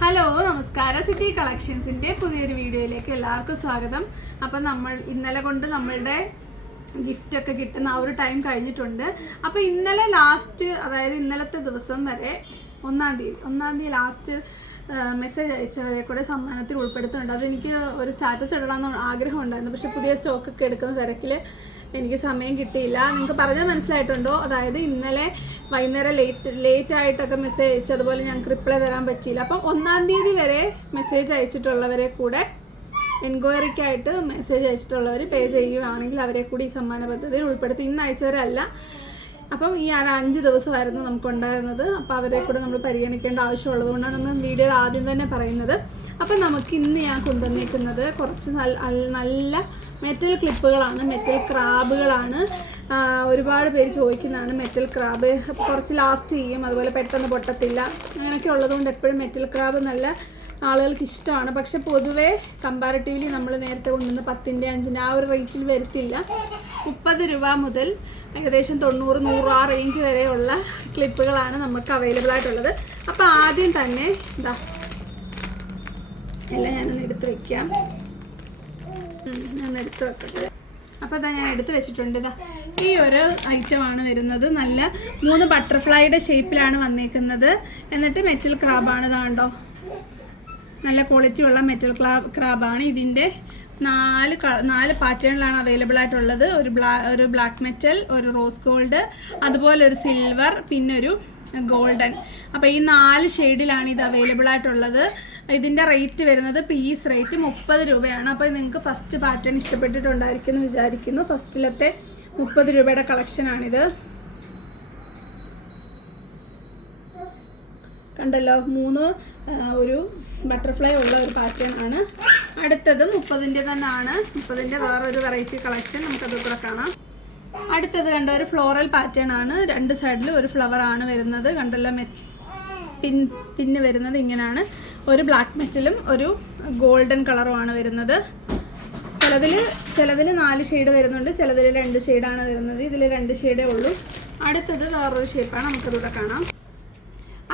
Hello നമസ്കാരം. City കളക്ഷൻസിൻ്റെ പുതിയൊരു വീഡിയോയിലേക്ക് എല്ലാവർക്കും സ്വാഗതം. അപ്പം നമ്മൾ ഇന്നലെ കൊണ്ട് നമ്മളുടെ ഗിഫ്റ്റൊക്കെ കിട്ടുന്ന ആ ഒരു ടൈം കഴിഞ്ഞിട്ടുണ്ട്. അപ്പോൾ ഇന്നലെ ലാസ്റ്റ്, അതായത് ഇന്നലത്തെ ദിവസം വരെ ഒന്നാം തീയതി ലാസ്റ്റ് മെസ്സേജ് അയച്ചവരെ കൂടെ സമ്മാനത്തിൽ ഉൾപ്പെടുത്തുന്നുണ്ട്. അതെനിക്ക് ഒരു സ്റ്റാറ്റസ് ഇടണമെന്ന് ആഗ്രഹം ഉണ്ടായിരുന്നു. പക്ഷേ പുതിയ സ്റ്റോക്കൊക്കെ എടുക്കുന്ന തിരക്കിൽ എനിക്ക് സമയം കിട്ടിയില്ല. നിങ്ങൾക്ക് പറഞ്ഞാൽ മനസ്സിലായിട്ടുണ്ടോ? അതായത് ഇന്നലെ വൈകുന്നേരം ലേറ്റ് ആയിട്ടൊക്കെ മെസ്സേജ് അയച്ചു, അതുപോലെ ഞങ്ങൾക്ക് റിപ്ലൈ തരാൻ പറ്റിയില്ല. അപ്പം 1-ാം തീയതി വരെ മെസ്സേജ് അയച്ചിട്ടുള്ളവരെ കൂടെ എൻക്വയറിക്കായിട്ട് മെസ്സേജ് അയച്ചിട്ടുള്ളവർ പേ ചെയ്യുകയാണെങ്കിൽ അവരെ കൂടി ഈ സമ്മാന പദ്ധതിയിൽ ഉൾപ്പെടുത്തി. ഇന്ന് അയച്ചവരല്ല. അപ്പം ഈ 5 ദിവസമായിരുന്നു നമുക്കുണ്ടായിരുന്നത്. അപ്പോൾ അവരെ കൂടെ നമ്മൾ പരിഗണിക്കേണ്ട ആവശ്യമുള്ളത് കൊണ്ടാണ് നമ്മൾ വീഡിയോയിൽ ആദ്യം തന്നെ പറയുന്നത്. അപ്പം നമുക്ക് ഇന്ന് ഞാൻ കൊണ്ടുവന്നിരിക്കുന്നത് കുറച്ച് നല്ല മെറ്റൽ ക്ലിപ്പുകളാണ്, മെറ്റൽ ക്രാബുകളാണ്. ഒരുപാട് പേര് ചോദിക്കുന്നതാണ് മെറ്റൽ ക്രാബ്. കുറച്ച് ലാസ്റ്റ് ചെയ്യും, അതുപോലെ പെട്ടെന്ന് പൊട്ടത്തില്ല, അങ്ങനെയൊക്കെ ഉള്ളതുകൊണ്ട് എപ്പോഴും മെറ്റൽ ക്രാബ് നല്ല ആളുകൾക്ക് ഇഷ്ടമാണ്. പക്ഷെ പൊതുവേ കമ്പാരിറ്റീവ്ലി നമ്മൾ നേരത്തെ കൊണ്ടുവന്ന് 10-ൻ്റെ 5-ൻ്റെ ആ ഒരു റേറ്റിൽ വരത്തില്ല. 30 രൂപ മുതൽ ഏകദേശം 90-100 ആ റേഞ്ച് വരെയുള്ള ക്ലിപ്പുകളാണ് നമുക്ക് അവൈലബിൾ ആയിട്ടുള്ളത്. അപ്പോൾ ആദ്യം തന്നെ ഇതാ എല്ലാം ഞാനൊന്ന് എടുത്ത് വയ്ക്കാം. ഞാൻ എടുത്ത് വെക്കട്ടെ. അപ്പോൾ ഇതാ ഞാൻ എടുത്ത് വെച്ചിട്ടുണ്ട്. ഇതാ ഈ ഒരു ഐറ്റമാണ് വരുന്നത്. നല്ല 3 ബട്ടർഫ്ലൈയുടെ ഷേപ്പിലാണ് വന്നേക്കുന്നത്. എന്നിട്ട് മെറ്റൽ ക്രാബാണ്. ഇതാണ്ടോ, നല്ല ക്വാളിറ്റി ഉള്ള മെറ്റൽ ക്രാബാണ്. ഇതിൻ്റെ 4 പാറ്റേണിലാണ് അവൈലബിൾ ആയിട്ടുള്ളത്. ഒരു ബ്ലാക്ക് മെറ്റൽ, ഒരു റോസ് ഗോൾഡ്, അതുപോലെ ഒരു സിൽവർ, പിന്നെ ഒരു ഗോൾഡൻ. അപ്പോൾ ഈ 4 ഷെയ്ഡിലാണ് ഇത് അവൈലബിൾ ആയിട്ടുള്ളത്. ഇതിൻ്റെ റേറ്റ് വരുന്നത് പീസ് റേറ്റ് 30 രൂപയാണ്. അപ്പോൾ നിങ്ങൾക്ക് ഫസ്റ്റ് പാറ്റേൺ ഇഷ്ടപ്പെട്ടിട്ടുണ്ടായിരിക്കും എന്ന് വിചാരിക്കുന്നു. ഫസ്റ്റിലത്തെ 30 രൂപയുടെ കളക്ഷനാണിത്. കണ്ടല്ലോ, 3 ഒരു ബട്ടർഫ്ലൈ ഉള്ള ഒരു പാറ്റേൺ ആണ്. അടുത്തത് 30-ൻ്റെ തന്നെ ആണ്. 30-ൻ്റെ വേറൊരു വെറൈറ്റി കളക്ഷൻ നമുക്കത് കൂടെ കാണാം. അടുത്തത് കണ്ട ഒരു ഫ്ലോറൽ പാറ്റേൺ ആണ്. 2 സൈഡിൽ ഒരു ഫ്ലവർ ആണ് വരുന്നത്. കണ്ടല്ലോ, പിന്ന് വരുന്നത് ഇങ്ങനെയാണ്. ഒരു ബ്ലാക്ക് മെറ്റലും ഒരു ഗോൾഡൻ കളറുമാണ് വരുന്നത്. ചിലതിൽ 4 ഷെയ്ഡ് വരുന്നുണ്ട്, ചിലതിൽ 2 ഷെയ്ഡാണ് വരുന്നത്. ഇതിൽ 2 ഷെയ്ഡേ ഉള്ളൂ. അടുത്തത് വേറൊരു ഷേപ്പാണ്, നമുക്കതിവിടെ കാണാം.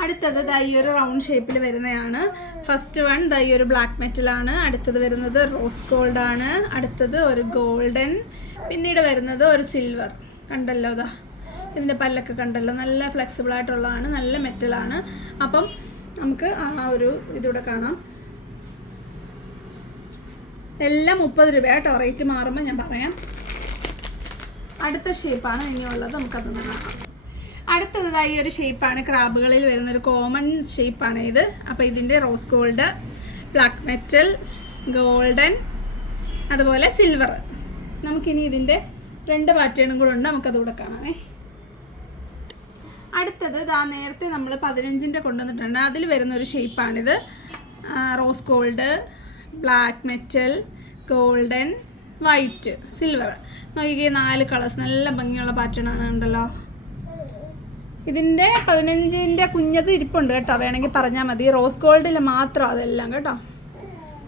അടുത്തത് ഈ ഒരു റൗണ്ട് ഷേപ്പിൽ വരുന്നതാണ്. ഫസ്റ്റ് വൺ ഈ ഒരു ബ്ലാക്ക് മെറ്റലാണ്. അടുത്തത് വരുന്നത് റോസ് ഗോൾഡ് ആണ്. അടുത്തത് ഒരു ഗോൾഡൻ, പിന്നീട് വരുന്നത് ഒരു സിൽവർ. കണ്ടല്ലോ, ഇതാ ഇതിൻ്റെ പല്ലൊക്കെ കണ്ടല്ലോ, നല്ല ഫ്ലെക്സിബിൾ ആയിട്ടുള്ളതാണ്, നല്ല മെറ്റലാണ്. അപ്പം നമുക്ക് ആ ഒരു ഇതിവിടെ കാണാം. എല്ലാം 30 രൂപ കേട്ടോ. റേറ്റ് മാറുമ്പോൾ ഞാൻ പറയാം. അടുത്ത ഷേപ്പാണ് ഇനിയുള്ളത്, നമുക്കതൊന്ന് കാണാം. അടുത്തത് ഈ ഒരു ഷേപ്പാണ്, ക്രാബുകളിൽ വരുന്നൊരു കോമൺ ഷേപ്പാണ് ഇത്. അപ്പോൾ ഇതിൻ്റെ rose gold, black metal, golden, അതുപോലെ സിൽവർ. നമുക്കിനി ഇതിൻ്റെ 2 പാറ്റേണും കൂടെ ഉണ്ട്, നമുക്കതുകൂടെ കാണാമേ. അടുത്തത് നേരത്തെ നമ്മൾ 15-ൻ്റെ കൊണ്ടുവന്നിട്ടുണ്ട്. അതിൽ വരുന്നൊരു ഷേപ്പാണിത്. Rose gold, black metal, golden, white, silver. നോക്കിക്കേ, 4 കളേഴ്സ്, നല്ല ഭംഗിയുള്ള പാറ്റേണാണ്. ഉണ്ടല്ലോ, ഇതിൻ്റെ 15-ൻ്റെ കുഞ്ഞത് ഇരിപ്പുണ്ട് കേട്ടോ, വേണമെങ്കിൽ പറഞ്ഞാൽ മതി. റോസ് ഗോൾഡിൽ മാത്രം അതെല്ലാം കേട്ടോ.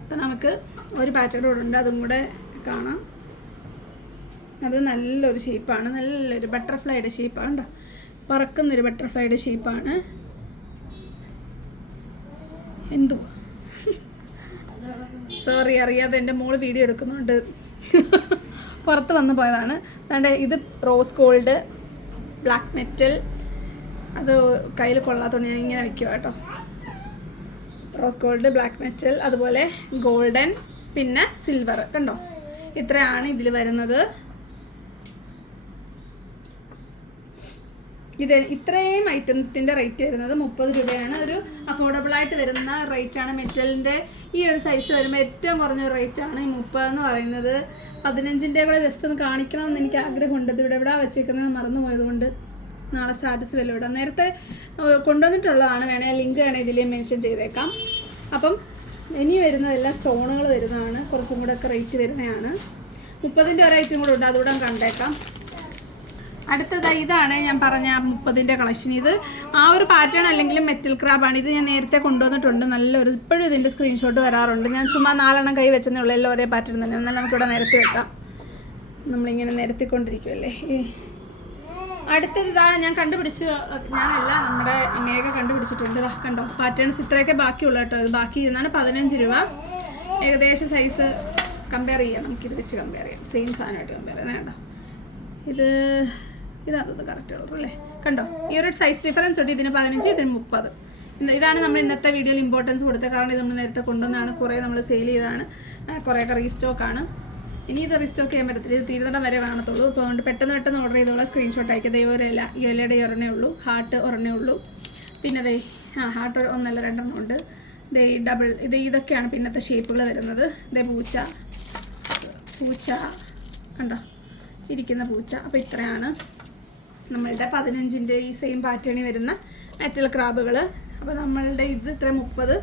അപ്പം നമുക്ക് ഒരു പാറ്റേൺ കൂടെ ഉണ്ട്, അതും കൂടെ കാണാം. അത് നല്ലൊരു ഷേപ്പാണ്, നല്ലൊരു ബട്ടർഫ്ലൈയുടെ ഷേപ്പാണ് കേട്ടോ, പറക്കുന്നൊരു ബട്ടർഫ്ലൈയുടെ ഷേപ്പാണ്. എന്തോ സോറി, അറിയാതെ എൻ്റെ മോള് വീഡിയോ എടുക്കുന്നുണ്ട്, പുറത്ത് വന്ന് പോയതാണ്. അതുകൊണ്ട് ഇത് റോസ് ഗോൾഡ്, ബ്ലാക്ക് മെറ്റൽ, അത് കയ്യിൽ കൊള്ളാത്തതുകൊണ്ട് ഞാൻ ഇങ്ങനെ വയ്ക്കുക കേട്ടോ. റോസ് ഗോൾഡ്, ബ്ലാക്ക് മെറ്റൽ, അതുപോലെ ഗോൾഡൻ, പിന്നെ സിൽവർ. കണ്ടോ, ഇത്രയാണ് ഇതിൽ വരുന്നത്. ഇത്രയും ഐറ്റത്തിൻ്റെ റേറ്റ് വരുന്നത് 30 രൂപയാണ്. ഒരു അഫോർഡബിളായിട്ട് വരുന്ന റേറ്റാണ്. മെറ്റലിൻ്റെ ഈ ഒരു സൈസ് വരുമ്പോൾ ഏറ്റവും കുറഞ്ഞ റേറ്റാണ് ഈ 30 എന്ന് പറയുന്നത്. 15-ൻ്റെ കൂടെ ജസ്റ്റ് ഒന്ന് കാണിക്കണമെന്ന് എനിക്ക് ആഗ്രഹമുണ്ട്. ഇത് ഇവിടെ വെച്ചേക്കുന്നത് മറന്നു പോയതുകൊണ്ട് നാളെ സ്റ്റാറ്റസ് വല്ലതും ഇടാം. നേരത്തെ കൊണ്ടുവന്നിട്ടുള്ളതാണ്, വേണേൽ ലിങ്ക് വേണേൽ ഇതിലേ മെൻഷൻ ചെയ്തേക്കാം. അപ്പം ഇനി വരുന്നതെല്ലാം സ്റ്റോണുകൾ വരുന്നതാണ്, കുറച്ചും കൂടെ ഒക്കെ റേറ്റ് വരുന്നതാണ്. 30-ൻ്റെ ഒരു ഐറ്റം കൂടെ ഉണ്ട്, അതുകൂടെ കണ്ടേക്കാം. അടുത്തത് ഇതാണ് ഞാൻ പറഞ്ഞ 30-ൻ്റെ കളക്ഷൻ. ഇത് ആ ഒരു പാറ്റേൺ അല്ലെങ്കിലും മെറ്റൽ ക്രാബാണ്. ഇത് ഞാൻ നേരത്തെ കൊണ്ടുവന്നിട്ടുണ്ട്. നല്ലൊരു, ഇപ്പോഴും ഇതിൻ്റെ സ്ക്രീൻഷോട്ട് വരാറുണ്ട്. ഞാൻ ചുമ്മാ 4 കൈ വെച്ചതേ ഉള്ളൂ, എല്ലാം ഒരേ പാറ്റേൺ തന്നെ. എന്നാൽ നമുക്കിവിടെ നിരത്തി വെക്കാം. നമ്മളിങ്ങനെ നിരത്തിക്കൊണ്ടിരിക്കുമല്ലേ. അടുത്തത് ഇതാ ഞാൻ ഞാനല്ല നമ്മുടെ മേഘ കണ്ടുപിടിച്ചിട്ടുണ്ട്. ഇതാ കണ്ടോ, പാറ്റേൺസ് ഇത്രയൊക്കെ ബാക്കിയുള്ള കേട്ടോ. ഇത് ബാക്കി ഇരുന്നാണ് 15 രൂപ. ഏകദേശം സൈസ് കമ്പയർ ചെയ്യാം, നമുക്കിത് വെച്ച് കമ്പയർ ചെയ്യാം. സെയിം സാധനമായിട്ട് കമ്പയർ ചെയ്യാം. വേണ്ട, ഇതാണ് കറക്റ്റ് കളർ അല്ലേ? കണ്ടോ, ഈ ഒരു സൈസ് ഡിഫറൻസ് ഉണ്ട്. ഇതിന് 15, ഇതിന് 30. ഇതാണ് നമ്മൾ ഇന്നത്തെ വീഡിയോയിൽ ഇമ്പോർട്ടൻസ് കൊടുത്തത്. കാരണം ഇത് നമ്മൾ നേരത്തെ കൊണ്ടുവന്നാണ്, കുറേ നമ്മൾ സെയിൽ ചെയ്തതാണ്, കുറേയൊക്കെ റീസ്റ്റോക്കാണ്. ഇനി ഇത് റീസ്റ്റോക്ക് ചെയ്യാൻ പറ്റത്തില്ല, ഇത് തീരുന്നിടം വരെ കാണത്തുള്ളൂ. അപ്പോൾ അതുകൊണ്ട് പെട്ടെന്ന് ഓർഡർ ചെയ്തോളാം. സ്ക്രീൻഷോട്ട് അയക്കുക. ദൈവരല്ല ഈ ഇലയുടെ ഒരെണ്ണേ ഉള്ളൂ, ഹാർട്ട് ഒരെണ്ണേ ഉള്ളൂ. പിന്നെ ഹാർട്ട് 1 അല്ല 2 ഉണ്ട്. ഡബിൾ ഇതൊക്കെയാണ് പിന്നത്തെ ഷേപ്പുകൾ വരുന്നത്. പൂച്ച കണ്ടോ, ഇരിക്കുന്ന പൂച്ച. അപ്പോൾ ഇത്രയാണ് നമ്മളുടെ 15-ൻ്റെ ഈ സെയിം പാറ്റേണിൽ വരുന്ന മെറ്റൽ ക്രാബുകൾ. അപ്പോൾ നമ്മളുടെ ഇത് ഇത്ര 30,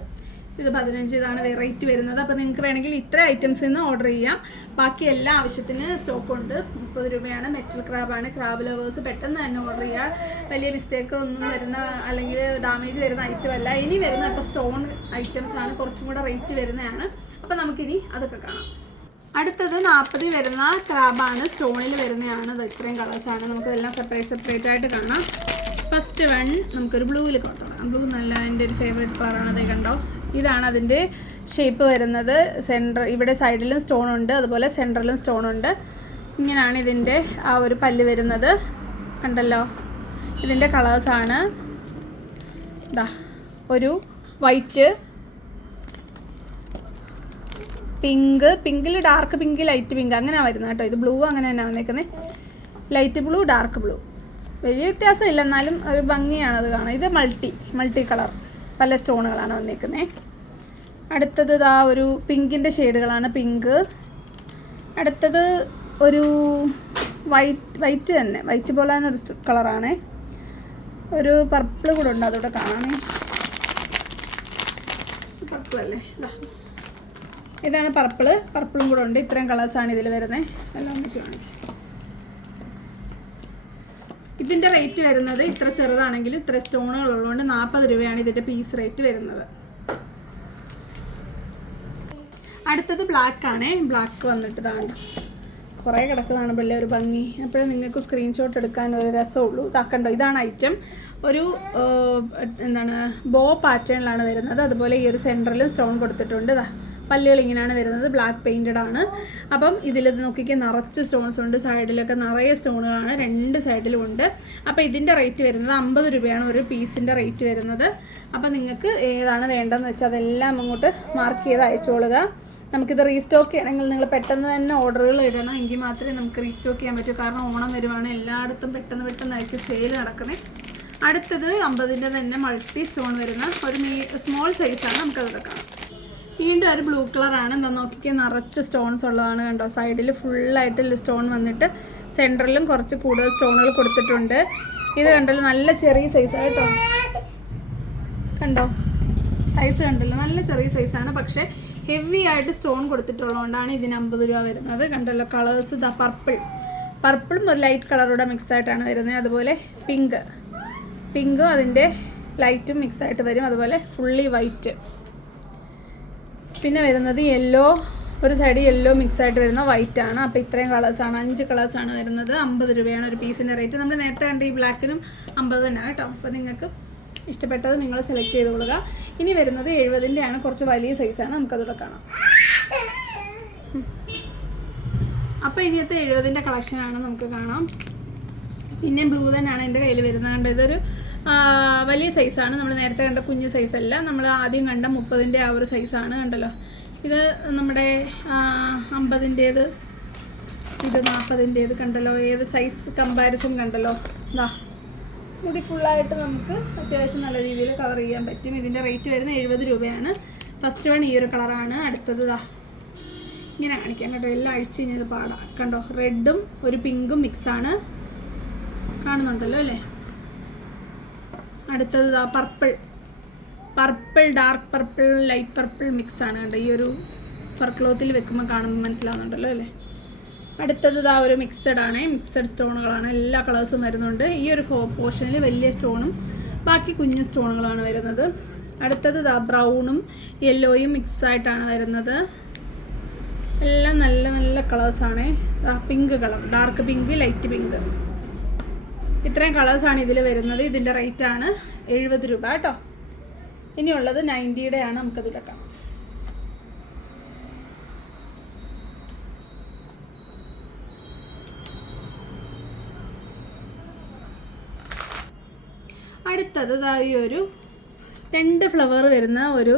ഇത് 15, ഇതാണ് വെറൈറ്റി വരുന്നത്. അപ്പോൾ നിങ്ങൾക്ക് വേണമെങ്കിൽ ഇത്ര ഐറ്റംസിൽ നിന്ന് ഓർഡർ ചെയ്യാം. ബാക്കി എല്ലാ ആവശ്യത്തിന് സ്റ്റോക്കുണ്ട്. 30 രൂപയാണ്. മെറ്റൽ ക്രാബാണ്. ക്രാബ് ലവേഴ്സ് പെട്ടെന്ന് തന്നെ ഓർഡർ ചെയ്യുക. വലിയ മിസ്റ്റേക്ക് ഒന്നും വരുന്ന അല്ലെങ്കിൽ ഡാമേജ് വരുന്ന ഐറ്റം അല്ല. ഇനി വരുന്ന ഇപ്പോൾ സ്റ്റോൺ ഐറ്റംസ് ആണ്, കുറച്ചും കൂടെ റേറ്റ് വരുന്നതാണ്. അപ്പോൾ നമുക്കിനി അതൊക്കെ കാണാം. അടുത്തത് 40 വരുന്ന ക്രാബാണ്, സ്റ്റോണിൽ വരുന്നതാണ്. അത് ഇത്രയും കളേഴ്സാണ്. നമുക്കിതെല്ലാം സെപ്പറേറ്റ് ആയിട്ട് കാണാം. ഫസ്റ്റ് വൺ നമുക്കൊരു ബ്ലൂവിൽ കൊടുത്തോളാം. ബ്ലൂ നല്ല എൻ്റെ ഒരു ഫേവറേറ്റ് കളറാണ്. അത് കണ്ടോ, ഇതാണ് അതിൻ്റെ ഷേപ്പ് വരുന്നത്. ഇവിടെ സൈഡിലും സ്റ്റോൺ ഉണ്ട്, അതുപോലെ സെൻറ്ററിലും സ്റ്റോൺ ഉണ്ട്. ഇങ്ങനെയാണ് ഇതിൻ്റെ ആ ഒരു പല്ല് വരുന്നത്. കണ്ടല്ലോ, ഇതിൻ്റെ കളേഴ്സാണ് ഇതാ, ഒരു വൈറ്റ്, പിങ്കിൽ ഡാർക്ക് പിങ്ക്, ലൈറ്റ് പിങ്ക്, അങ്ങനെയാണ് വരുന്നത് കേട്ടോ. ഇത് ബ്ലൂ അങ്ങനെ തന്നെ വന്നേക്കുന്നത്. ലൈറ്റ് ബ്ലൂ, ഡാർക്ക് ബ്ലൂ, വലിയ വ്യത്യാസമില്ല, എന്നാലും ഒരു ഭംഗിയാണത് കാണാൻ. ഇത് മൾട്ടി കളർ പല സ്റ്റോണുകളാണ് വന്നേക്കുന്നത്. അടുത്തത് ഇതാ ഒരു പിങ്കിൻ്റെ ഷെയ്ഡുകളാണ്, പിങ്ക്. അടുത്തത് ഒരു വൈറ്റ് തന്നെ, വൈറ്റ് പോലെ തന്നെ ഒരു കളറാണ്. ഒരു പർപ്പിൾ കൂടെ ഉണ്ട്, അതോടെ കാണാനേ. പർപ്പിൾ അല്ലേ, ഇതാണ് പർപ്പിളും കൂടെ ഉണ്ട്. ഇത്രയും കളേഴ്സാണ് ഇതിൽ വരുന്നത്. എല്ലാം ഒന്നിച്ച് കാണിക്കും. ഇതിൻ്റെ റേറ്റ് വരുന്നത് ഇത്ര ചെറുതാണെങ്കിൽ ഇത്ര സ്റ്റോണുകൾ ഉള്ളതുകൊണ്ട് 40 രൂപയാണ് ഇതിൻ്റെ പീസ് റേറ്റ് വരുന്നത്. അടുത്തത് ബ്ലാക്ക് ആണ്. ബ്ലാക്ക് വന്നിട്ട് ഇതാണ് കുറേ കിടക്കുന്നതാണ് വലിയ ഒരു ഭംഗി. എപ്പോഴും നിങ്ങൾക്ക് സ്ക്രീൻഷോട്ട് എടുക്കാൻ ഒരു രസമുള്ളൂ. ഇതാക്കണ്ടോ, ഇതാണ് ഐറ്റം. ഒരു ബോ പാറ്റേണിലാണ് വരുന്നത്. അതുപോലെ ഈ ഒരു സെൻറ്ററിൽ സ്റ്റോൺ കൊടുത്തിട്ടുണ്ട്. പല്ലുകൾ ഇങ്ങനെയാണ് വരുന്നത്. ബ്ലാക്ക് പെയിൻറ്റഡ് ആണ്. അപ്പം ഇതിൽ നോക്കിക്കാൻ നിറച്ച് സ്റ്റോൺസ് ഉണ്ട്. സൈഡിലൊക്കെ നിറയെ സ്റ്റോണുകളാണ്, 2 സൈഡിലും ഉണ്ട്. അപ്പോൾ ഇതിൻ്റെ റേറ്റ് വരുന്നത് 50 രൂപയാണ് ഒരു പീസിൻ്റെ റേറ്റ് വരുന്നത്. അപ്പോൾ നിങ്ങൾക്ക് ഏതാണ് വേണ്ടതെന്ന് വെച്ചാൽ അതെല്ലാം അങ്ങോട്ട് മാർക്ക് ചെയ്ത് അയച്ചോളുക. നമുക്കിത് റീസ്റ്റോക്ക് ചെയ്യണമെങ്കിൽ നിങ്ങൾ പെട്ടെന്ന് തന്നെ ഓർഡറുകൾ ഇടണം, എങ്കിൽ മാത്രമേ നമുക്ക് റീസ്റ്റോക്ക് ചെയ്യാൻ പറ്റൂ. കാരണം ഓണം വരുവാണ്, എല്ലായിടത്തും പെട്ടെന്നായിരിക്കും സെയിൽ നടക്കുന്നത്. അടുത്തത് 50-ൻ്റെ തന്നെ മൾട്ടി സ്റ്റോൺ വരുന്ന ഒരു സ്മോൾ സൈസാണ്. നമുക്കത് കാണാം. വീണ്ടും ഒരു ബ്ലൂ കളറാണ്. എന്താ നോക്കിക്കാൻ നിറച്ച് സ്റ്റോൺസ് ഉള്ളതാണ്. കണ്ടോ, സൈഡിൽ ഫുള്ളായിട്ട് സ്റ്റോൺ വന്നിട്ട് സെൻറ്ററിലും കുറച്ച് കൂടുതൽ സ്റ്റോണുകൾ കൊടുത്തിട്ടുണ്ട്. ഇത് കണ്ടല്ലോ, നല്ല ചെറിയ സൈസാണ് കേട്ടോ. കണ്ടോ, സൈസ് കണ്ടല്ലോ, നല്ല ചെറിയ സൈസാണ്. പക്ഷേ ഹെവി ആയിട്ട് സ്റ്റോൺ കൊടുത്തിട്ടുള്ളതുകൊണ്ടാണ് ഇതിന് 50 രൂപ വരുന്നത്. കണ്ടല്ലോ, കളേഴ്സ് ഇതാ പർപ്പിളും ഒരു ലൈറ്റ് കളറൂടെ മിക്സ് ആയിട്ടാണ് വരുന്നത്. അതുപോലെ പിങ്കും അതിൻ്റെ ലൈറ്റും മിക്സ് ആയിട്ട് വരും. അതുപോലെ ഫുള്ളി വൈറ്റ്. പിന്നെ വരുന്നത് യെല്ലോ, ഒരു സൈഡ് യെല്ലോ മിക്സ് ആയിട്ട് വരുന്ന വൈറ്റ് ആണ്. അപ്പോൾ ഇത്രയും കളേഴ്സാണ്, 5 കളേഴ്സാണ് വരുന്നത്. 50 രൂപയാണ് ഒരു പീസിൻ്റെ റേറ്റ്. നമ്മൾ നേരത്തെ കണ്ട ഈ ബ്ലാക്കിനും 50 തന്നെയാണ് കേട്ടോ. അപ്പോൾ നിങ്ങൾക്ക് ഇഷ്ടപ്പെട്ടത് നിങ്ങൾ സെലക്ട് ചെയ്ത് കൊടുക്കുക. ഇനി വരുന്നത് 70-ൻ്റെ ആണ്, കുറച്ച് വലിയ സൈസാണ്. നമുക്കതൂടെ കാണാം. അപ്പോൾ ഇനിയത്തെ 70-ൻ്റെ കളക്ഷനാണ്, നമുക്ക് കാണാം. പിന്നെ ബ്ലൂ തന്നെയാണ് എൻ്റെ കയ്യിൽ വരുന്നത്. കണ്ടോ, ഇതൊരു വലിയ സൈസാണ്. നമ്മൾ നേരത്തെ കണ്ട കുഞ്ഞു സൈസല്ല, നമ്മൾ ആദ്യം കണ്ട 30-ൻ്റെ ആ ഒരു സൈസാണ്. കണ്ടല്ലോ, ഇത് നമ്മുടെ 50-ൻ്റേത്, ഇത് 40-ൻ്റേത്. കണ്ടല്ലോ, ഏത് സൈസ് കമ്പാരിസൺ കണ്ടല്ലോ. മുടി ഫുള്ളായിട്ട് നമുക്ക് അത്യാവശ്യം നല്ല രീതിയിൽ കവർ ചെയ്യാൻ പറ്റും. ഇതിൻ്റെ റേറ്റ് വരുന്നത് 70 രൂപയാണ്. ഫസ്റ്റ് വൺ ഈ ഒരു കളറാണ്. അടുത്തത് ഇങ്ങനെ കാണിക്കാം കേട്ടോ, എല്ലാം അഴിച്ച് കഴിഞ്ഞത് പാടാം. കണ്ടോ, റെഡും ഒരു പിങ്കും മിക്സാണ്, കാണുന്നുണ്ടല്ലോ അല്ലേ. അടുത്തത് purple dark purple light purple മിക്സാണ്. കണ്ടോ, ഈ ഒരു ഫർ ക്ലോത്തിൽ വെക്കുമ്പോൾ കാണുമ്പോൾ മനസ്സിലാവുന്നുണ്ടല്ലോ അല്ലേ. അടുത്തത് ഒരു മിക്സഡ് സ്റ്റോണുകളാണ്. എല്ലാ കളേഴ്സും വരുന്നുണ്ട്. ഈ ഒരു പോർഷനിൽ വലിയ സ്റ്റോണും ബാക്കി കുഞ്ഞു സ്റ്റോണുകളാണ് വരുന്നത്. അടുത്തത് ബ്രൗണും യെല്ലോയും മിക്സായിട്ടാണ് വരുന്നത്. എല്ലാം നല്ല നല്ല കളേഴ്സാണ്. Pink colour, dark pink, light pink. ഇത്രയും കളേഴ്സാണ് ഇതിൽ വരുന്നത്. ഇതിൻ്റെ റേറ്റാണ് 70 രൂപ കേട്ടോ. ഇനിയുള്ളത് 90യുടെ ആണ്. നമുക്കത് വെക്കാം. അടുത്തത് ഈ ഒരു 2 ഫ്ലവർ വരുന്ന ഒരു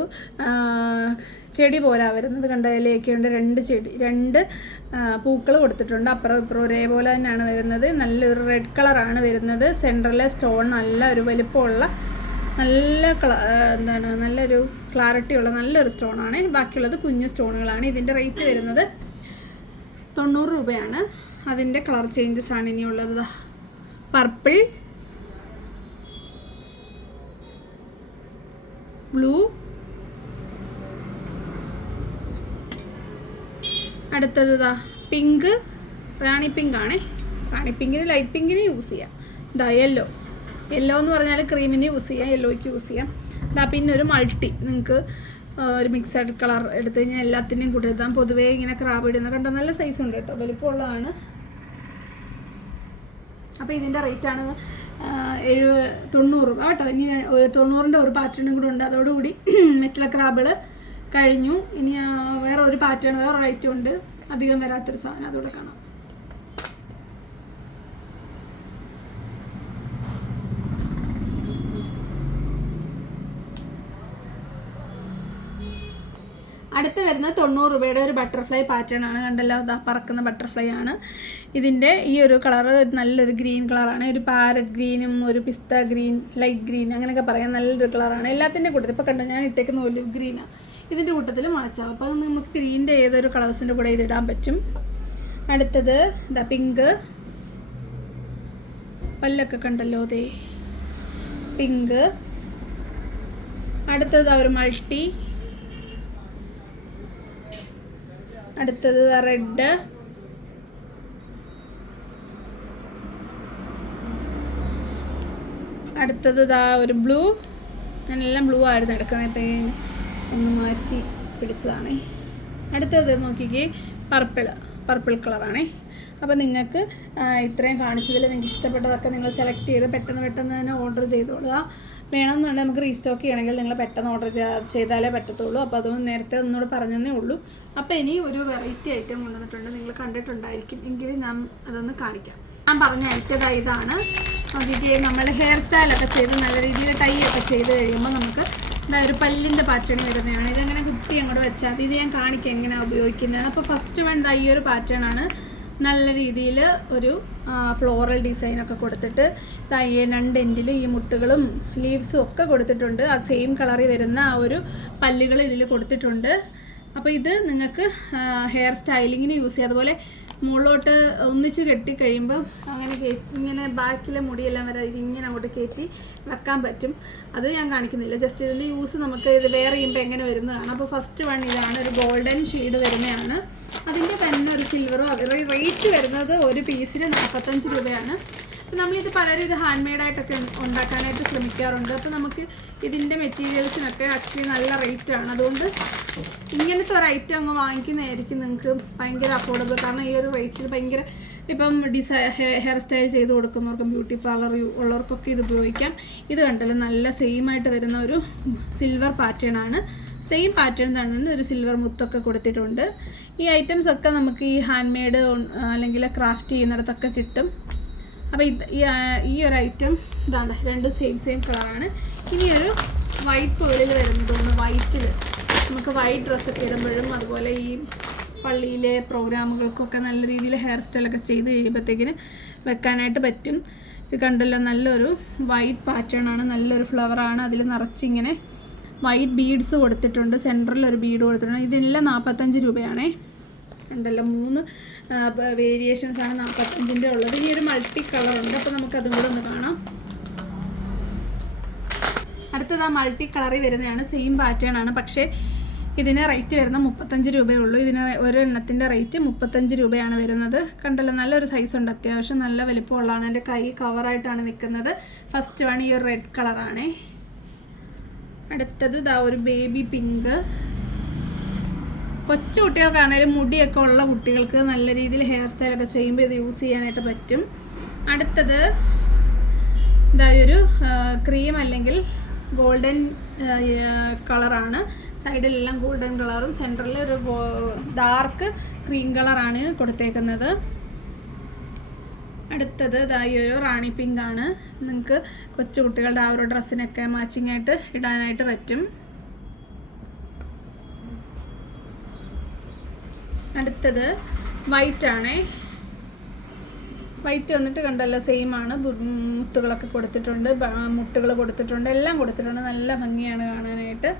ചെടി പോലാ വരുന്നത്. കണ്ട ഇലയൊക്കെയുണ്ട്. 2 പൂക്കൾ കൊടുത്തിട്ടുണ്ട്. അപ്പുറം ഇപ്പുറം ഒരേപോലെ തന്നെയാണ് വരുന്നത്. നല്ലൊരു റെഡ് കളറാണ് വരുന്നത്. സെൻറ്ററിലെ സ്റ്റോൺ നല്ല ഒരു വലിപ്പമുള്ള നല്ലൊരു ക്ലാരിറ്റിയുള്ള നല്ലൊരു സ്റ്റോണാണ്. ബാക്കിയുള്ളത് കുഞ്ഞു സ്റ്റോണുകളാണ്. ഇതിൻ്റെ റേറ്റ് വരുന്നത് 90 രൂപയാണ്. അതിൻ്റെ കളർ ചേഞ്ചസ് ആണ് ഇനിയുള്ളത്. പർപ്പിൾ, ബ്ലൂ, അടുത്തത് പിങ്ക്, റാണി പിങ്ക് ആണേ. റാണി പിങ്കിന് ലൈറ്റ് പിങ്കിന് യൂസ് ചെയ്യാം. യെല്ലോ എന്ന് പറഞ്ഞാൽ ക്രീമിന് യൂസ് ചെയ്യാം, യെല്ലോയ്ക്ക് യൂസ് ചെയ്യാം. പിന്നെ ഒരു മൾട്ടി, നിങ്ങൾക്ക് ഒരു മിക്സഡ് കളർ എടുത്തു കഴിഞ്ഞാൽ എല്ലാത്തിൻ്റെയും കൂടെ എഴുതാം. പൊതുവേ ഇങ്ങനെ ക്രാബ് ഇടുന്ന കണ്ടോ, നല്ല സൈസ് ഉണ്ട് കേട്ടോ, വലിപ്പമുള്ളതാണ്. അപ്പോൾ ഇതിൻ്റെ റേറ്റാണ് 90 രൂപ കേട്ടോ. ഇനി 90ൻ്റെ ഒരു പാറ്റേണും കൂടെ ഉണ്ട്. അതോടുകൂടി മെറ്റൽ ക്രാബിൾ കഴിഞ്ഞു. ഇനി വേറെ ഒരു പാറ്റേൺ, വേറെ റേറ്റും ഉണ്ട്, അധികം വരാത്തൊരു സാധനം, അതോടെ കാണാം. അടുത്ത് വരുന്നത് 90 രൂപയുടെ ഒരു ബട്ടർഫ്ലൈ പാറ്റേൺ ആണ്. കണ്ടല്ലോ, പറക്കുന്ന ബട്ടർഫ്ലൈ ആണ്. ഇതിൻ്റെ ഈ ഒരു കളറ് നല്ലൊരു ഗ്രീൻ കളറാണ്. ഒരു പാരറ്റ് ഗ്രീനും ഒരു പിസ്ത ഗ്രീൻ, ലൈറ്റ് ഗ്രീൻ അങ്ങനെയൊക്കെ പറയാം. നല്ലൊരു കളറാണ്. എല്ലാത്തിൻ്റെ കൂട്ടത്തിൽ ഇപ്പോൾ കണ്ടോ, ഞാൻ ഇട്ടേക്കുന്ന ഒലിവ് ഗ്രീനാണ്. ഇതിൻ്റെ കൂട്ടത്തിൽ മാച്ചാവും. അപ്പോൾ നമുക്ക് ഗ്രീനിൻ്റെ ഏതൊരു കളേഴ്സിൻ്റെ കൂടെ ഇതിടാൻ പറ്റും. അടുത്തത് പിങ്ക്, പല്ലൊക്കെ കണ്ടല്ലോ, അതേ പിങ്ക്. അടുത്തത് ഒരു മൾട്ടി. അടുത്തത് റെഡ്. അടുത്തത് ഒരു ബ്ലൂ. ഞാനെല്ലാം ബ്ലൂ ആയിരുന്നു എടുക്കുന്നത്, ഇപ്പം ഒന്ന് മാറ്റി പിടിച്ചതാണേ. അടുത്തത് നോക്കിക്കേ, പർപ്പിൾ കളറാണേ. അപ്പോൾ നിങ്ങൾക്ക് ഇത്രയും കാണിച്ചതിൽ നിങ്ങൾക്ക് ഇഷ്ടപ്പെട്ടതൊക്കെ നിങ്ങൾ സെലക്ട് ചെയ്ത് പെട്ടെന്ന് തന്നെ ഓർഡർ ചെയ്തോളുക. വേണമെന്നുണ്ടെങ്കിൽ നമുക്ക് റീസ്റ്റോക്ക് ചെയ്യണമെങ്കിൽ നിങ്ങൾ പെട്ടെന്ന് ഓർഡർ ചെയ്താലേ പറ്റത്തുള്ളൂ. അപ്പോൾ അതും നേരത്തെ ഒന്നുകൂടെ പറഞ്ഞതേ ഉള്ളൂ. അപ്പോൾ ഇനി ഒരു വെറൈറ്റി ഐറ്റം കൊണ്ടുവന്നിട്ടുണ്ട്, നിങ്ങൾ കണ്ടിട്ടുണ്ടായിരിക്കും, എങ്കിലും ഞാൻ അതൊന്ന് കാണിക്കാം. ഞാൻ പറഞ്ഞ ഐറ്റം ഇതാണ്. നോക്കിയിട്ട് നമ്മൾ ഹെയർ സ്റ്റൈലൊക്കെ ചെയ്ത് നല്ല രീതിയിൽ ടൈ ഒക്കെ ചെയ്ത് കഴിയുമ്പോൾ നമുക്ക് ഒരു പല്ലിൻ്റെ പാറ്റേൺ വരുന്നതാണ്. ഇതങ്ങനെ കുത്തി അങ്ങോട്ട് വെച്ചാൽ ഇത് ഞാൻ കാണിക്കാം എങ്ങനെയാണ് ഉപയോഗിക്കുന്നത്. അപ്പോൾ ഫസ്റ്റ് വേണ്ട ഈ ഒരു പാറ്റേൺ ആണ്. നല്ല രീതിയിൽ ഒരു ഫ്ലോറൽ ഡിസൈനൊക്കെ കൊടുത്തിട്ട് തയ്യ 2 എൻഡിൽ ഈ മുട്ടുകളും ലീവ്സും ഒക്കെ കൊടുത്തിട്ടുണ്ട്. ആ സെയിം കളറിൽ വരുന്ന ആ ഒരു പല്ലുകൾ ഇതിൽ കൊടുത്തിട്ടുണ്ട്. അപ്പോൾ ഇത് നിങ്ങൾക്ക് ഹെയർ സ്റ്റൈലിങ്ങിന് യൂസ് ചെയ്യാം. അതുപോലെ മുകളിലോട്ട് ഒന്നിച്ച് കെട്ടിക്കഴിയുമ്പോൾ അങ്ങനെ ഇങ്ങനെ ബാക്കിലെ മുടിയെല്ലാം വരെ ഇങ്ങനെ അങ്ങോട്ട് കയറ്റി വെക്കാൻ പറ്റും. അത് ഞാൻ കാണിക്കുന്നില്ല, ജസ്റ്റ് ഇതിൻ്റെ യൂസ് നമുക്ക് ഇത് വെയർ ചെയ്യുമ്പോൾ എങ്ങനെ വരുന്നതാണ്. അപ്പോൾ ഫസ്റ്റ് വൺ ഇതാണ്, ഒരു ഗോൾഡൻ ഷെയ്ഡ് വരുന്നതാണ്. അതിൻ്റെ തന്നെ ഒരു സിൽവറും. റേറ്റ് വരുന്നത് ഒരു പീസിന് 45 രൂപയാണ്. അപ്പോൾ നമ്മളിത് പലരും ഇത് ഹാൻഡ് മെയ്ഡായിട്ടൊക്കെ ഉണ്ടാക്കാനായിട്ട് ശ്രമിക്കാറുണ്ട്. അപ്പോൾ നമുക്ക് ഇതിൻ്റെ മെറ്റീരിയൽസിനൊക്കെ ആക്ച്വലി നല്ല റേറ്റാണ്. അതുകൊണ്ട് ഇങ്ങനത്തെ ഒരു ഐറ്റം അങ്ങ് വാങ്ങിക്കുന്നതായിരിക്കും നിങ്ങൾക്ക് ഭയങ്കര അഫോർഡബിൾ. കാരണം ഈ ഒരു റേറ്റിൽ ഭയങ്കര ഇപ്പം ഹെയർ സ്റ്റൈൽ ചെയ്ത് കൊടുക്കുന്നവർക്കും ബ്യൂട്ടി പാർലർ ഉള്ളവർക്കൊക്കെ ഇത് ഉപയോഗിക്കാം. ഇത് കണ്ടല്ലോ, നല്ല സെയിം ആയിട്ട് വരുന്ന ഒരു സിൽവർ പാറ്റേൺ ആണ്. സെയിം പാറ്റേൺ തന്നെ ഒരു സിൽവർ മുത്തൊക്കെ കൊടുത്തിട്ടുണ്ട്. ഈ ഐറ്റംസ് ഒക്കെ നമുക്ക് ഈ ഹാൻഡ് മെയ്ഡ് അല്ലെങ്കിൽ ക്രാഫ്റ്റ് ചെയ്യുന്നിടത്തൊക്കെ കിട്ടും. അപ്പോൾ ഈ ഒരു ഐറ്റം ഇതാണ്, 2 സെയിം കളറാണ്. ഇനി ഒരു വൈറ്റ് പേളിൽ വരുന്നത്, വൈറ്റിൽ നമുക്ക് വൈറ്റ് ഡ്രസ്സൊക്കെ ഇടുമ്പോഴും അതുപോലെ ഈ പള്ളിയിലെ പ്രോഗ്രാമുകൾക്കൊക്കെ നല്ല രീതിയിൽ ഹെയർ സ്റ്റൈലൊക്കെ ചെയ്ത് കഴിയുമ്പോഴത്തേക്കിന് വെക്കാനായിട്ട് പറ്റും. ഇത് കണ്ടല്ലോ, നല്ലൊരു വൈറ്റ് പാറ്റേൺ ആണ്, നല്ലൊരു ഫ്ലവറാണ്. അതിൽ നിറച്ചിങ്ങനെ വൈറ്റ് ബീഡ്സ് കൊടുത്തിട്ടുണ്ട്. സെൻറ്ററിൽ ഒരു ബീഡ് കൊടുത്തിട്ടുണ്ട്. ഇതെല്ലാം 45 രൂപയാണേ. ഉണ്ടല്ലോ, 3 വേരിയേഷൻസ് ആണ് 45ൻ്റെ ഉള്ളത്. ഇനി ഒരു മൾട്ടി കളറുണ്ട്, അപ്പോൾ നമുക്കതും കൂടെ ഒന്ന് കാണാം. അടുത്തത് മൾട്ടി കളറിൽ വരുന്നതാണ്. സെയിം പാറ്റേൺ ആണ്, പക്ഷേ ഇതിന് റേറ്റ് വരുന്ന 35 രൂപയേ ഉള്ളൂ. ഇതിന് ഒരു എണ്ണത്തിൻ്റെ റേറ്റ് 35 രൂപയാണ് വരുന്നത്. കണ്ടല്ലോ, നല്ലൊരു സൈസ് ഉണ്ട്, അത്യാവശ്യം നല്ല വലിപ്പമുള്ളതാണ്. എൻ്റെ കൈ കവറായിട്ടാണ് നിൽക്കുന്നത്. ഫസ്റ്റ് വൺ ഈ ഒരു റെഡ് കളറാണേ. അടുത്തത് ഒരു ബേബി പിങ്ക്. കൊച്ചു കുട്ടികൾക്കാണെങ്കിലും മുടിയൊക്കെ ഉള്ള കുട്ടികൾക്ക് നല്ല രീതിയിൽ ഹെയർ സ്റ്റൈലൊക്കെ ചെയ്യുമ്പോൾ ഇത് യൂസ് ചെയ്യാനായിട്ട് പറ്റും. അടുത്തത് ഇതായൊരു ക്രീം അല്ലെങ്കിൽ ഗോൾഡൻ കളറാണ്. സൈഡിലെല്ലാം ഗോൾഡൻ കളറും സെൻറ്ററിൽ ഒരു ഡാർക്ക് ക്രീം കളറാണ് കൊടുത്തേക്കുന്നത്. അടുത്തത് ഇതായൊരു റാണി പിങ്ക് ആണ്. നിങ്ങൾക്ക് കൊച്ചു കുട്ടികളുടെ ആ ഒരു ഡ്രസ്സിനൊക്കെ മാച്ചിങ് ആയിട്ട് ഇടാനായിട്ട് പറ്റും. അടുത്തത് വൈറ്റ് ആണേ. വൈറ്റ് വന്നിട്ട് കണ്ടല്ലോ സെയിം ആണ്. മുത്തുകളൊക്കെ കൊടുത്തിട്ടുണ്ട്, മുട്ടുകൾ കൊടുത്തിട്ടുണ്ട്, എല്ലാം കൊടുത്തിട്ടുണ്ട്. നല്ല ഭംഗിയാണ് കാണാനായിട്ട്.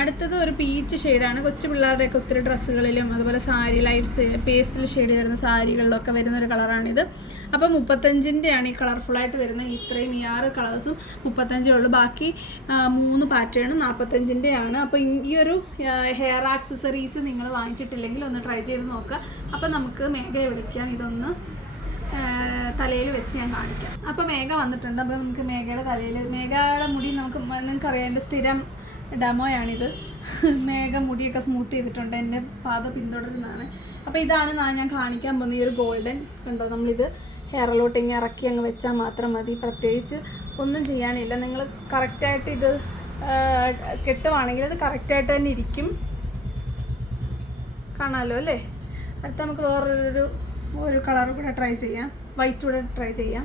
അടുത്തത് ഒരു പീച്ച് ഷെയ്ഡാണ്. കൊച്ചു പിള്ളേരുടെയൊക്കെ ഒത്തിരി ഡ്രസ്സുകളിലും അതുപോലെ സാരി ലൈറ്റ് പേസ്റ്റിൽ ഷെയ്ഡ് വരുന്ന സാരികളിലൊക്കെ വരുന്നൊരു കളറാണിത്. അപ്പോൾ 35-ൻ്റെയാണ് ഈ കളർഫുള്ളായിട്ട് വരുന്ന ഇത്രയും ഈ 6 കളേഴ്സും 35 ഉള്ളൂ. ബാക്കി 3 പാറ്റേണും 45-ൻ്റെയാണ്. അപ്പോൾ ഈ ഒരു ഹെയർ ആക്സസറീസ് നിങ്ങൾ വാങ്ങിച്ചിട്ടില്ലെങ്കിൽ ഒന്ന് ട്രൈ ചെയ്ത് നോക്കുക. അപ്പോൾ നമുക്ക് മേഘയെ വിളിക്കാം. ഇതൊന്ന് തലയിൽ വെച്ച് ഞാൻ കാണിക്കാം. അപ്പോൾ മേഘ വന്നിട്ടുണ്ട്. അപ്പോൾ നമുക്ക് മേഘയുടെ തലയിൽ, മേഘയുടെ മുടി നിങ്ങൾക്കറിയാം എൻ്റെ സ്ഥിരം ഡെമോയാണിത്. മേഘ മുടിയൊക്കെ സ്മൂത്ത് ചെയ്തിട്ടുണ്ട്, എൻ്റെ പാത പിന്തുടരുന്നതാണ്. അപ്പോൾ ഇതാണ് ഞാൻ കാണിക്കാൻ പോകുന്ന ഈ ഒരു ഗോൾഡൻ. കണ്ടോ, നമ്മളിത് ഹെയറിലോട്ട് ഇങ്ങനെ ഇറക്കി അങ്ങ് വെച്ചാൽ മാത്രം മതി. പ്രത്യേകിച്ച് ഒന്നും ചെയ്യാനില്ല. നിങ്ങൾ കറക്റ്റായിട്ട് ഇത് കെട്ടുവാണെങ്കിൽ ഇത് കറക്റ്റായിട്ട് തന്നെ ഇരിക്കും. കാണാമല്ലോ അല്ലേ? അടുത്ത നമുക്ക് ഒരു കളർ കൂടെ ട്രൈ ചെയ്യാം. വൈറ്റ് കൂടെ ട്രൈ ചെയ്യാം.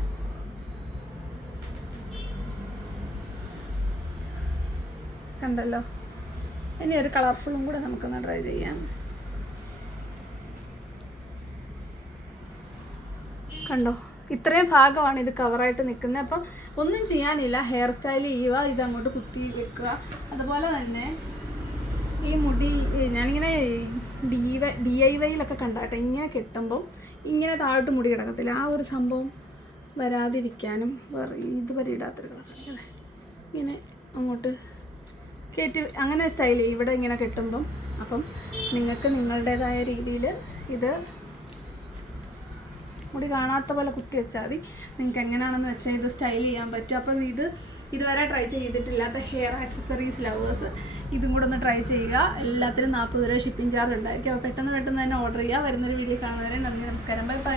കണ്ടല്ലോ. ഇനി ഒരു കളർഫുള്ളും കൂടെ നമുക്കൊന്ന് ട്രൈ ചെയ്യാം. കണ്ടോ, ഇത്രയും ഭാഗമാണ് ഇത് കവറായിട്ട് നിൽക്കുന്നത്. അപ്പം ഒന്നും ചെയ്യാനില്ല. ഹെയർ സ്റ്റൈൽ ചെയ്യുക, ഇതങ്ങോട്ട് കുത്തി വെക്കുക. അതുപോലെ തന്നെ ഈ മുടി ഞാനിങ്ങനെ DIYയിലൊക്കെ കണ്ടാട്ടെ, ഇങ്ങനെ കെട്ടുമ്പം ഇങ്ങനെ താഴോട്ട് മുടി കിടക്കത്തില്ല. ആ ഒരു സംഭവം വരാതിരിക്കാനും ഇതുവരെ ഇടാത്തൊരു കളറാണ് അല്ലേ. ഇങ്ങനെ അങ്ങോട്ട് കയറ്റി അങ്ങനെ സ്റ്റൈൽ ചെയ്യും ഇവിടെ ഇങ്ങനെ കെട്ടുമ്പം. അപ്പം നിങ്ങൾക്ക് നിങ്ങളുടേതായ രീതിയിൽ ഇത് മുടി കാണാത്ത പോലെ കുത്തി വെച്ചാൽ മതി. നിങ്ങൾക്ക് എങ്ങനെയാണെന്ന് വെച്ചാൽ ഇത് സ്റ്റൈൽ ചെയ്യാൻ പറ്റും. അപ്പം ഇതുവരെ ട്രൈ ചെയ്തിട്ടില്ലാത്ത ഹെയർ ആക്സസറീസ് ലവേഴ്സ് ഇതും കൂടെ ഒന്ന് ട്രൈ ചെയ്യുക. എല്ലാത്തിനും 40 രൂപ ഷിപ്പിംഗ് ചാർജ് ഉണ്ടായിരിക്കും. അപ്പോൾ പെട്ടെന്ന് തന്നെ ഓർഡർ ചെയ്യുക. വരുന്നൊരു വീഡിയോ കാണുന്നവരെ നന്ദി, നമസ്കാരം, ബൈ ബൈ.